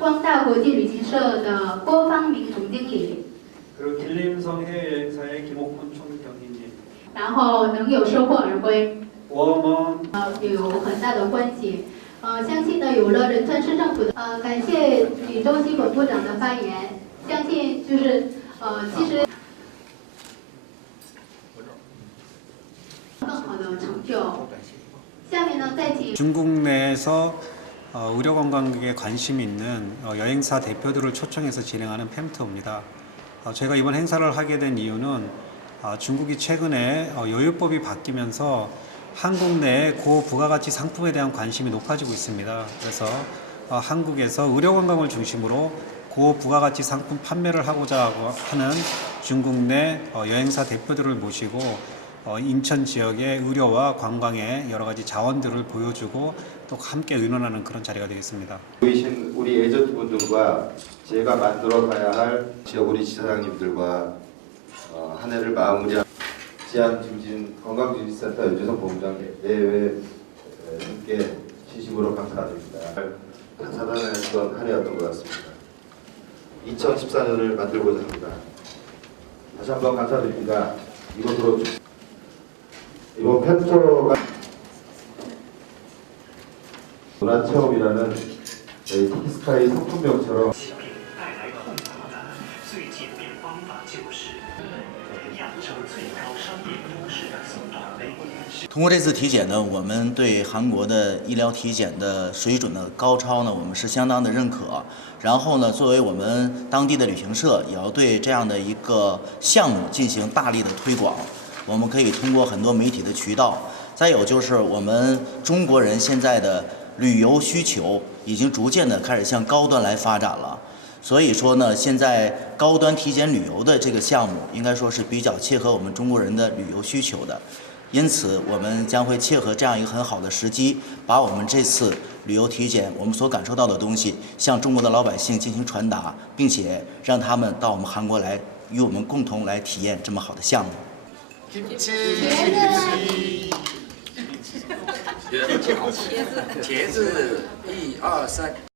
光大国际旅行社的郭方明总经理， 그리고 길림성 해외여행사의 김옥훈 총경리님 然后能有收获而归， 워먼 呃，有很大的关系。呃，相信呢，有了仁川市政府的，呃，感谢李周基本部长的发言，相信就是，呃，其实更好的成就。下面呢，再请 중국 내에서 어, 의료 관광객에 관심 있는 어, 여행사 대표들을 초청해서 진행하는 팸투어입니다. 어, 저희가 이번 행사를 하게 된 이유는 어, 중국이 최근에 어, 여유법이 바뀌면서 한국 내에 고부가가치 상품에 대한 관심이 높아지고 있습니다. 그래서 어, 한국에서 의료 관광을 중심으로 고부가가치 상품 판매를 하고자 하고 하는 중국 내 어, 여행사 대표들을 모시고 어, 인천 지역의 의료와 관광의 여러 가지 자원들을 보여주고 또 함께 의논하는 그런 자리가 되겠습니다. 보이신 우리 에이전트분들과 제가 만들어 가야 할 지역 우리 지사장님들과 어, 한 해를 마무리한 지안 증진 건강증진센터 윤재성 본부장 예외 함께 진심으로 감사드립니다. 사단했던 한 해였던 것 같습니다. 2014년을 만들고자 합니다. 다시 한번 감사드립니다. 이곳으로 이번 펜터가 문화체험이라는 저희 티키스카이 상품명처럼 带来痛苦的最简便方法就是亚洲最高商业都市的总统杯。 通过这次体检呢，我们对韩国的医疗体检的水准的高超呢，我们是相当的认可。然后呢，作为我们当地的旅行社，也要对这样的一个项目进行大力的推广。 我们可以通过很多媒体的渠道，再有就是我们中国人现在的旅游需求已经逐渐的开始向高端来发展了。所以说呢，现在高端体检旅游的这个项目，应该说是比较切合我们中国人的旅游需求的。因此，我们将会切合这样一个很好的时机，把我们这次旅游体检我们所感受到的东西，向中国的老百姓进行传达，并且让他们到我们韩国来，与我们共同来体验这么好的项目。茄子。茄子，一二三。